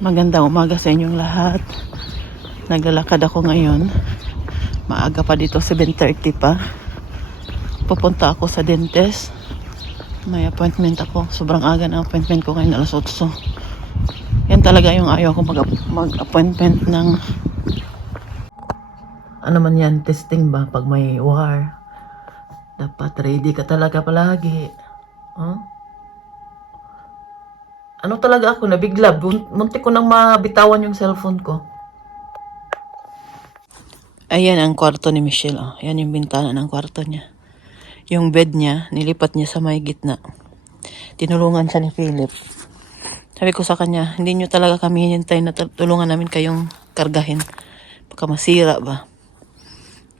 Magandang umaga sa inyong lahat. Naglalakad ako ngayon. Maaga pa dito, 7:30 pa. Pupunta ako sa dentist. May appointment ako. Sobrang aga ng appointment ko ngayon, alas 8. Yan talaga yung ayaw ko mag-appointment ng ano man yan, testing ba pag may war. Dapat ready ka talaga palagi. Huh? Ano talaga ako, nabigla. Muntik ko nang mabitawan yung cellphone ko. Ayan ang kwarto ni Michelle. Oh. Ayan yung bintana ng kwarto niya. Yung bed niya, nilipat niya sa may gitna. Tinulungan siya ni Philip. Sabi ko sa kanya, hindi nyo talaga kami hinintay na tulungan namin kayong kargahin. Baka masira ba?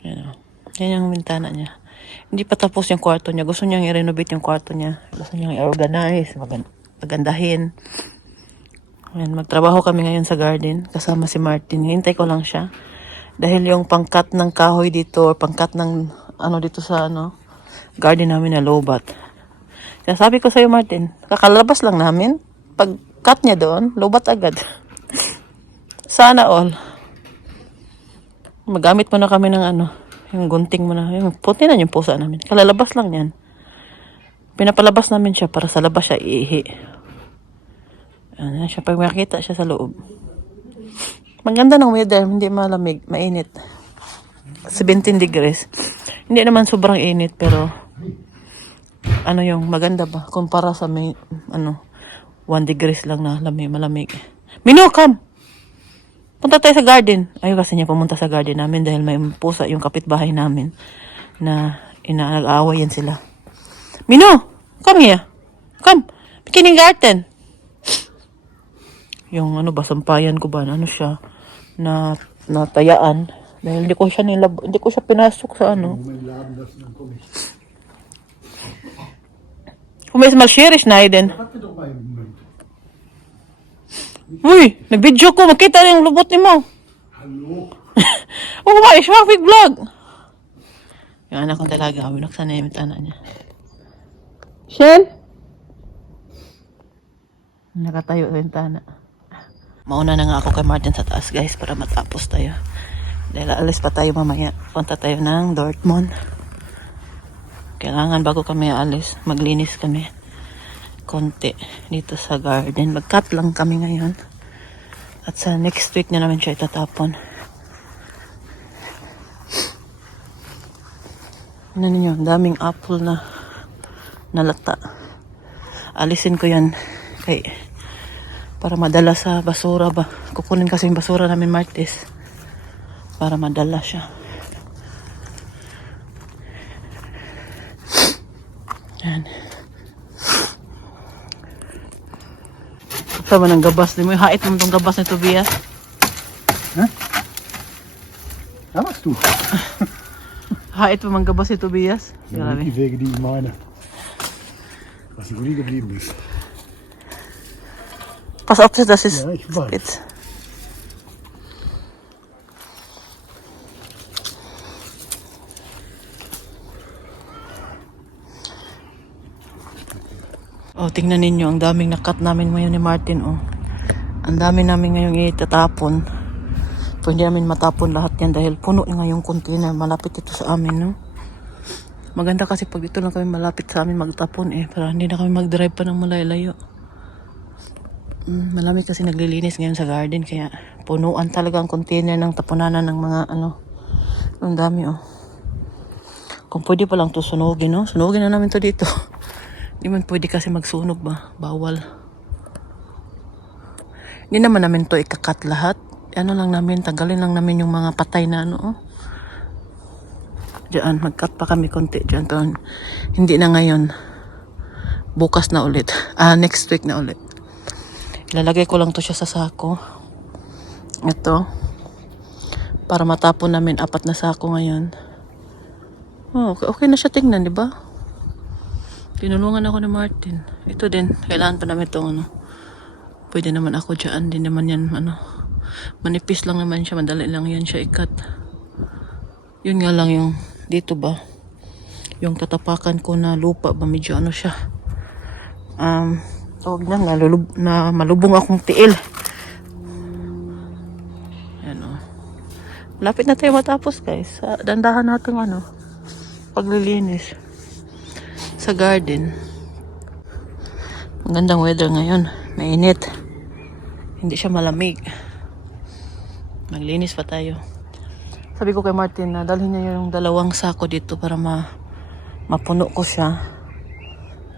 Ayan, oh. Yan yung bintana niya. Hindi pa tapos yung kwarto niya. Gusto niyang i-renovate yung kwarto niya. Gusto niyang i-organize, magandahin. Ayan, magtrabaho kami ngayon sa garden kasama si Martin. Hintay ko lang siya. Dahil yung pangkat ng kahoy dito, or pangkat ng ano dito sa garden namin na lobat. Kaya sabi ko sa'yo, Martin, kakalabas lang namin. Pag cut niya doon, lobat agad. Sana all. Magamit mo na kami ng yung gunting mo na. Yung puti na yung pusa namin. Kalalabas lang yan. Pinapalabas namin siya para sa labas siya iihi. Ano siya, pag makita siya sa loob. Maganda ng weather, hindi malamig, mainit. 17 degrees. Hindi naman sobrang init, pero yung maganda ba? Kumpara sa may, 1 degrees lang na malamig. Mino, come! Punta tayo sa garden. Ayaw kasi niya pumunta sa garden namin dahil may pusa yung kapitbahay namin na nag-aawayan sila. Mino, come here. Come. Kindergarten. Yung sampayan ko ba, siya, na natayaan. Dahil hindi ko siya pinasok sa Kumis malshiris na din. Uy, nag-video ko, makita yung lubot ni mo. Hello. Oh my, siya big vlog. Yung anak kong talaga, binuksan na yung mitana niya. Shen? Nakatayo sa bintana. Mauna na nga ako kay Martin sa taas, guys, para matapos tayo. Dahil alis pa tayo mamaya. Punta tayo ng Dortmund. Kailangan bago kami alis, maglinis kami konti dito sa garden. Mag-cut lang kami ngayon. At sa next week na namin siya itatapon. Ano ninyo, daming apple na nalata. Alisin ko yan para madala sa basura ba. Kukunin kasi yung basura namin Martes para madala siya. Yan. Sama ng gabas. Di mo yung hait mo itong gabas ni Tobias. Huh? Ja, machst du? Hait mo mang gabas ni Tobias. Ja, die Wege, die ich meine. Was wo die geblieben ist. Pass auf, das ist Ja, ich weiß. spitz. Oh, tingnan ninyo, ang daming nakat namin ngayon ni Martin, oh. Ang dami namin ngayong itatapon. So, hindi namin matapon lahat yan dahil puno nga yung container. Malapit ito sa amin, no? Maganda kasi pag dito lang kami malapit sa amin magtapon, para hindi na kami mag-drive pa ng malayo. Malamig kasi naglilinis ngayon sa garden, kaya punuan talaga ang container ng tapunanan ng mga ang dami, oh. Kung pwede pa lang to sunugin, no? Sunugin na namin to dito. Hindi man pwede kasi magsunog ba? Bawal. Hindi naman namin to ikakat lahat. Lang namin, tanggalin lang namin yung mga patay na Diyan, mag-cut pa kami konti diyan. Pero hindi na ngayon. Bukas na ulit. Next week na ulit. Ilalagay ko lang to siya sa sako. Ito. Para matapon namin 4 na sako ngayon. Oh, okay na siya tingnan, di ba? Tinulungan ako ni Martin. Ito din. Kailangan pa namin itong Pwede naman ako dyan. Hindi naman yan manipis lang naman siya. Madali lang yan siya ikat. Yun nga lang yung dito ba. Yung tatapakan ko na lupa ba. Medyo siya. Tawag na malubong akong tiil. Lapit na tayo matapos, guys. Dandahan natin paglilinis sa garden. Magandang weather ngayon. Mainit. Hindi siya malamig. Maglinis pa tayo. Sabi ko kay Martin na dalhin niya yung 2 sako dito para mapuno ko siya.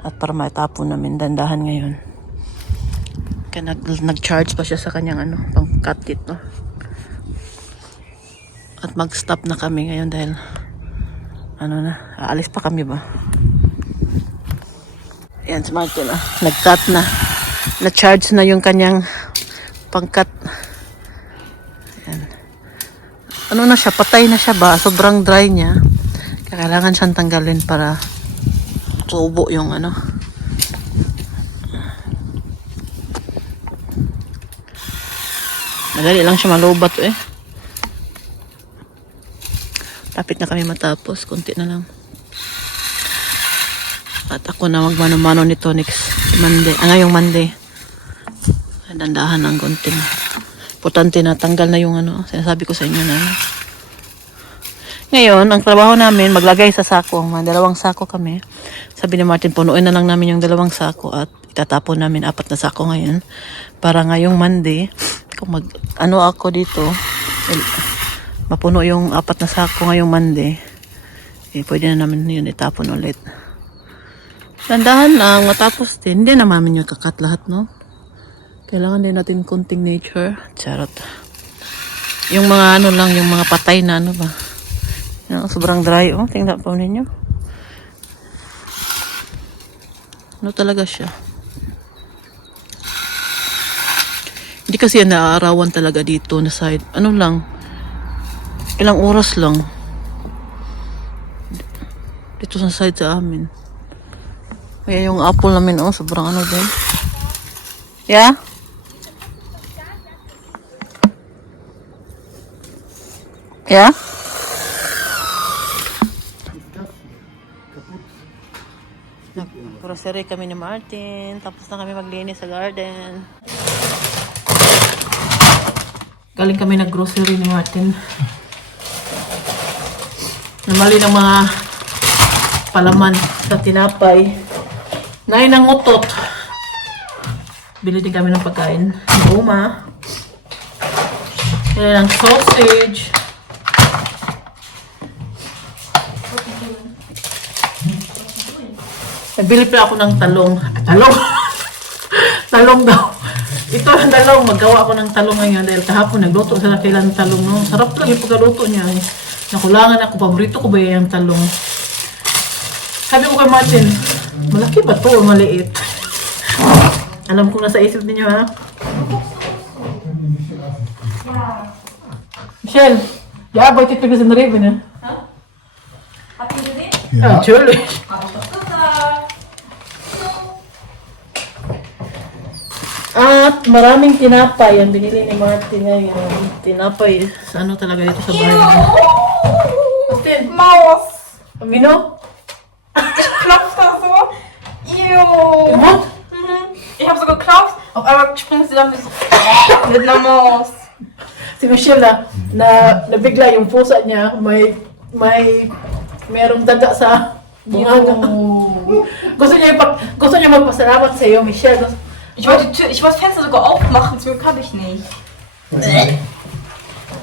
At para maitapon namin. Dandahan ngayon. Kaya nag-charge pa siya sa kanyang pang-cut dito. At mag-stop na kami ngayon dahil aalis pa kami ba? Ayan si Martin nag-cut na. Na-charge na yung kanyang pang-cut. Ayan. Na siya, patay na siya ba? Sobrang dry niya. Kailangan siyang tanggalin para tubo yung Madali lang siya malubat Lapit na kami matapos. Kunti na lang. At ako na magmano-mano nito next Monday. Ngayong Monday. Dandahan ng kunting. Importante na tanggal na yung sinasabi ko sa inyo na. Ngayon, ang trabaho namin, maglagay sa sako. Mga 2 sako kami. Sabi ni Martin, punuin na lang namin yung 2 sako at itatapon namin 4 na sako ngayon. Para ngayong Monday, kung ako dito, mapuno yung 4 na sako ngayong Monday, pwede na namin yun itapon ulit. Tandahan lang, matapos din. Hindi na namin yung kakat lahat, no? Kailangan din natin konting nature. Charot. Yung mga yung mga patay na ba? Sobrang dry, tingnan po ninyo. Talaga siya. Hindi kasi naaarawan talaga dito na side. Ilang oras lang. Dito sa side sa amin. Kaya yung apple namin, sobrang din. Yeah? Yeah? Nag-grocery kami ni Martin. Tapos na kami maglinis sa garden. Galing kami nag-grocery ni Martin. Namali ng mga palaman sa tinapay. Nain ng utot. Bili din kami ng pagkain. Goma. Yan ang sausage. Nagbili pa ako ng talong. Talong? Talong daw. Ito ang talong. Maggawa ako ng talong ngayon dahil kahapon nagluto sa kailan ng talong. No? Sarap lang yung pagkaluto niya. Nakulangan ako. Paborito ko ba yung talong? Sabi ko kay Martin, malaki ba to o maliit? Alam ko nasa isip ninyo, ha? Michelle, ba ito pagkas na ribbon, ha? Ja. Actually. At maraming tinapay ang binili ni Martin ngayon. Tinapay sa talaga dito sa bahay. Martin, Maus! Vino? Klopft da so. Ew. What? Ich habe so geklopft, auf einmal springt sie dann mit einer Maus. Si Michelle nabigla yung pusa niya, merong daga sa bunga. Gusto niya magpasalamat sa iyo, Michelle. Ich wollte das Fenster sogar aufmachen, zum Glück habe ich nicht.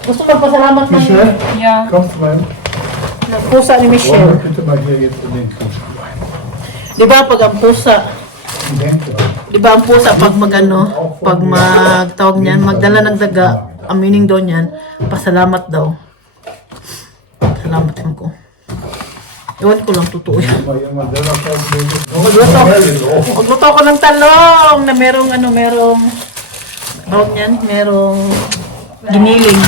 Gusto magpasalamat ng Michelle, Ja. kommst du mal? pusa ni Wollen Michelle. wir bitte mal hier jetzt in den Kühlschrank rein? Di ba pag ang pusa, Denke. pag pag magtawag niyan, magdala ng daga, ang meaning daw niyan, pasalamat daw. Salamat ko. Ewan ko lang, totoo yan. Mal jemand selber vorgelegt. Magluto ko ng talong na merong tawag niyan, merong giniling.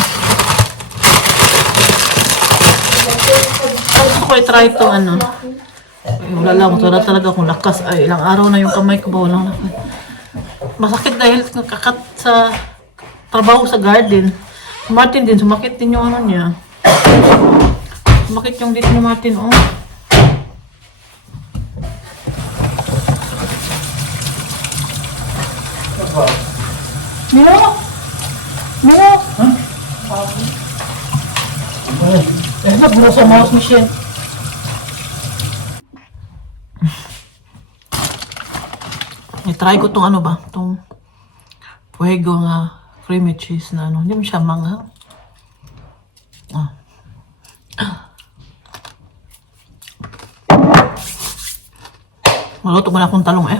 Gusto ko i-try ito, wala lang, wala talaga akong lakas. Ay, ilang araw na yung kamay ko ba, walang lakas. Masakit dahil kakat sa trabaho sa garden. Martin din, sumakit din yung niya. Sumakit yung dito ni Martin, Milo! Milo! mo sa mouse, Michelle. I-try ko tong ano ba? Tong Fuego nga creamy cheese na ano. Hindi mo siya manghang. Maluto mo na akong talong eh.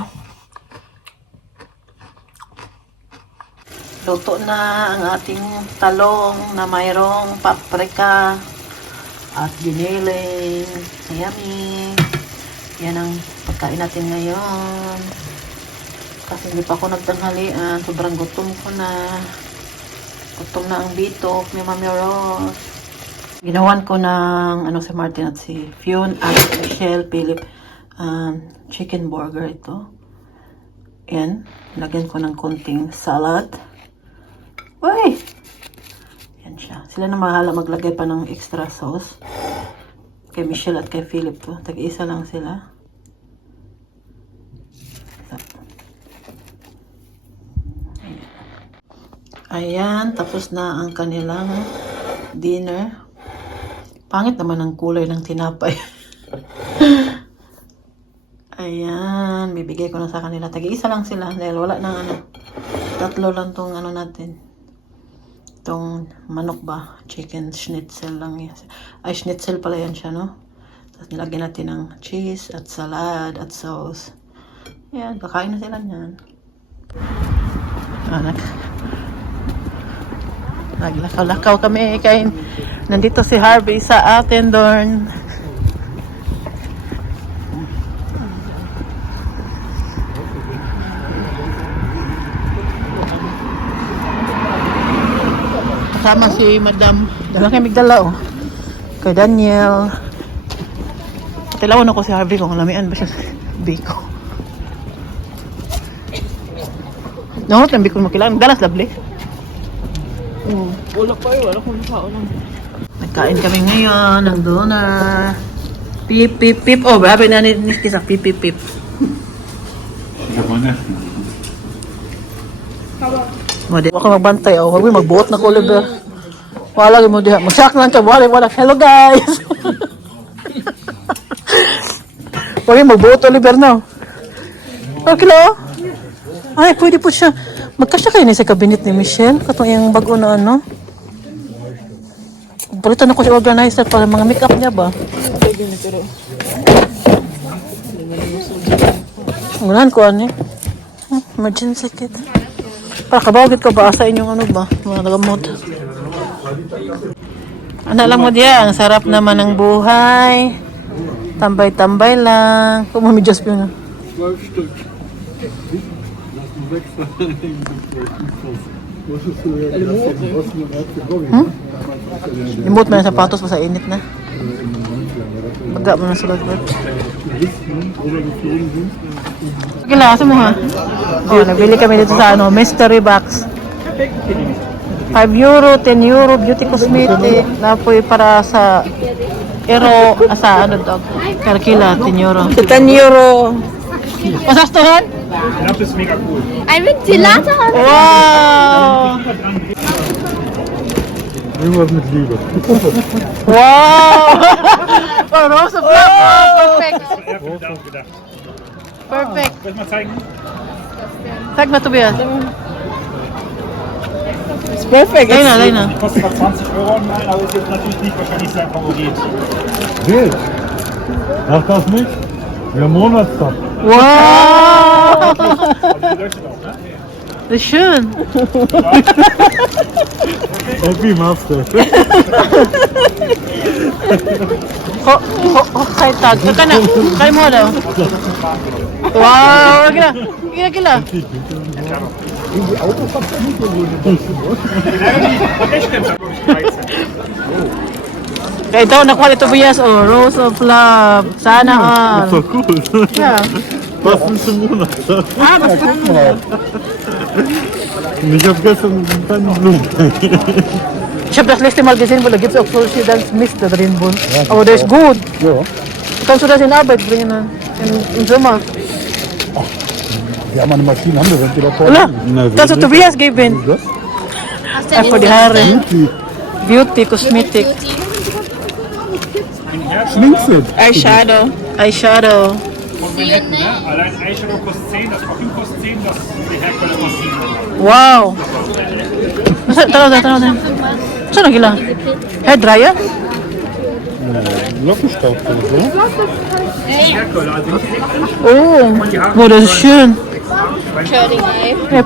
Luto na ang ating talong na mayroong paprika at giniling. Yummy. Yan ang pagkain natin ngayon. Kasi hindi pa ako nagtanghalian. Sobrang gutom ko na. Gutom na ang bitok ni Mami Rose. Ginawan ko ng si Martin at si Fionn at Michelle Philip chicken burger ito. Yan. Lagyan ko ng konting salad. Uy! Yan siya. Sila na mahala maglagay pa ng extra sauce. Kay Michelle at kay Philip to. Tag-isa lang sila. Ayan. Tapos na ang kanilang dinner. Pangit naman ang kulay ng tinapay. Ayan. Bibigay ko na sa kanila. Tag-isa lang sila. Dahil wala nang tatlo lang tong natin. Itong manok ba? Chicken schnitzel lang yan. Ay, schnitzel pala yan siya, no? Tapos nilagyan natin ng cheese at salad at sauce. Yan, kakain na sila niyan. Naglakaw-lakaw kami kay nandito si Harvey sa atin doon. Kasama si Madam. Dala kami dala kay Daniel. Tilawan ako si Harvey kung lamian ba siya sa biko. No, lang biko makilang. Dalas lovely. Wala pa yun. Wala kong nakaulang. Nagkain kami ngayon ng donut. Pip, pip, pip. Oh, grabe na ni Kisa. Pip, pip, pip. Madi, wala magbantay. Oh, huwag magbuot na ko, Oliver. Wala mo diha. Magsak lang ka. Wala. Hello, guys. Huwag magbuot, Oliver, no? Okay, lo? Ay, pwede po siya. Magkasya kayo na sa kabinet ni Michelle. Katong yung bago na Palitan ako si organizer para mga make-up niya ba? Ngunahan ko emergency kit. Para kabawagit ko ba sa inyong ba? Mga nagamot. Lang mo diya, ang sarap naman ng buhay. Tambay-tambay lang. Kumamidyas po nga. 12 Stück. Limot mo na sapatos pa sa init na. Baga mo na sa lagbat. Kila, asa mo ha? Nabili kami dito sa mystery box. 5 euro, 10 euro, beauty cosmetic. Napoy para sa dog. Karkila, 10 euro. 10 euro. Pasastuhan? Das ist mega cool. Ein Ventilator? Wow! Irgendwas mit Liebe. Wow! Oh, Rose of Love! Perfect! Gedacht. Perfect! Soll ich mal zeigen? Sag mal, Tobias. It's perfect. Leina, Leina. Kostet zwar 20 Euro online, aber ist jetzt natürlich nicht wahrscheinlich sein Favorit. Wild. Sag das nicht? Wir haben Monatstag. Wow! Also die leuchtet auch, ne? Das ist schön. Happy Master. Kay tag. Kay mo daw. Wow! Gila. Die Autos hat er nicht gewonnen. Kaya ito, nakuha ni Tobias, Rose of Love. Sana all. Voll cool. Ja. Passend zum Monatstag. Was guck mal. Und ich habe gestern einen kleinen Blumen. Ich habe das letzte Mal gesehen, weil da gibt es auch solche Mist da drin. Aber der ist gut. Ja. Kannst du das in Arbeit bringen? Im Sommer? Wir haben eine Maschine, haben wir Ventilator. Wala. Kannst du Tobias geben? Für die Haare. Beauty, Cosmetic. Schminkset. Eyeshadow. Eyeshadow. Von Manhattan, ne? Allein Eyeshadow kostet 10, das Parfüm kostet 10, das die Haircolor kostet 7. Wow. Tara. Saan na gila? Hair dryer? Lockenstaub, oder? Haircolor, also nicht elektrisch. Oh, oh, das ist schön. Ja,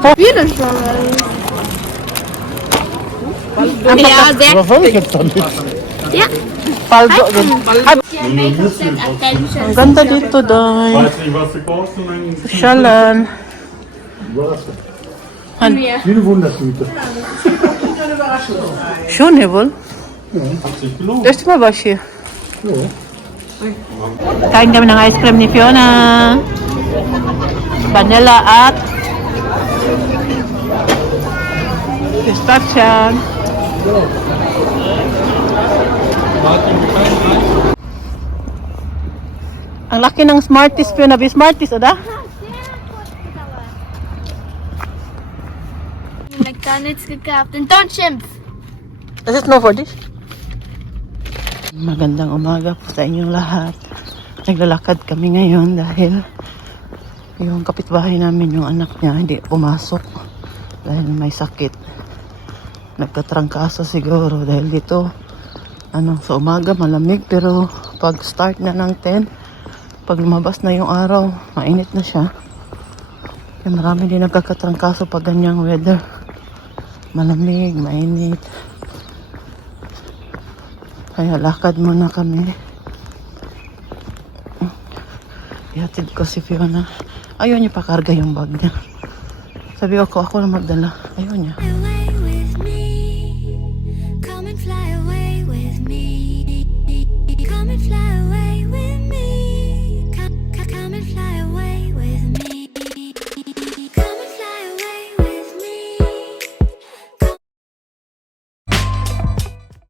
Ja, sehr Was soll ich jetzt damit? paldo din. Ay, attention. ang ganda dito, Day. Weiß nicht, was du kaufst und dann Syalan. wie eine Wundertüte. Schön, Hebel. Hat sich gelohnt. Erst mal was hier. Ja. Kain kami ng ice cream ni Fiona. Vanilla at pistachio. Ang laki ng Smarties, Fiona. Smarties, ada? McDonald's gekauft. Und don't schimpf. Does it know for this? Magandang umaga po sa inyong lahat. Naglalakad kami ngayon dahil yung kapitbahay namin, yung anak niya, hindi pumasok dahil may sakit. Nagkatrangkaso siguro dahil dito sa umaga malamig, pero pag start na ng 10, pag lumabas na yung araw, mainit na siya. Kaya marami din nagkakatrangkaso pag ganyang weather. Malamig, mainit. Kaya lakad muna kami. Ihatid ko si Fiona. Ayaw niya pakarga yung bag niya. Sabi ko, ako lang magdala. Ayaw niya.